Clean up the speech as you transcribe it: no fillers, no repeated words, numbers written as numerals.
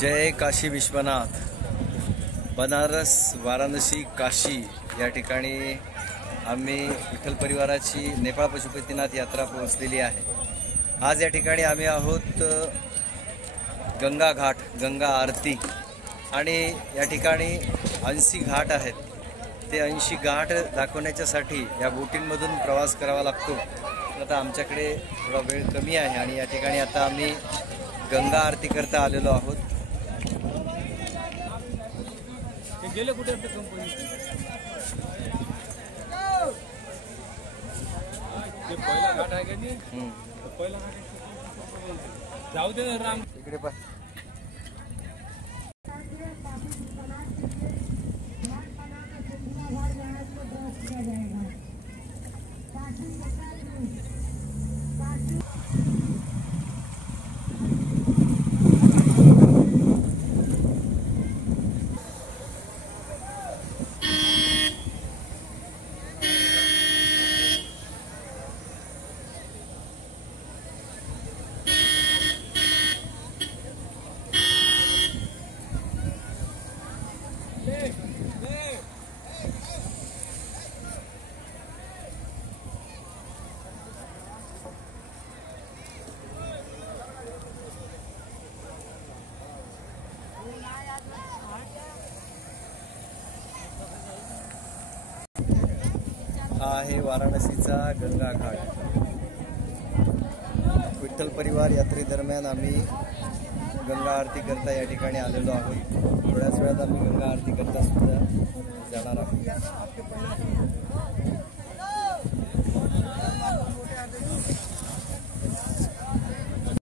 जय काशी विश्वनाथ, बनारस, वाराणसी, काशी या ठिकाणी आम्ही विठ्ठल परिवाराची नेपाळ पशुपतीनाथ यात्रा पोहोचलेली आहे। आज या ठिकाणी आम्ही आहोत गंगा घाट, गंगा आरती आणि या ठिकाणी 80 घाट आहेत। ते 80 घाट दाखवण्यासाठी या बोटिंगमधून प्रवास करावा लागतो। आता आमच्याकडे थोडा वेळ कमी आहे आणि या ठिकाणी आता आम्ही गंगा आरती करता आलेलो आहोत। गेले कुठे आपली कंपनी ते पहिला घाट आहे का नाही? पहिला घाट जाऊ दे ना राम इकडे पहा। हा आहे वाराणसीचा गंगा घाट। विठ्ठल परिवार यात्रेदरम्यान आम्ही गंगा आरती करता या ठिकाणी आलेलो आहोत। थोड्याच वेळात आम्ही गंगा आरती करता सुद्धा जाणार आहोत।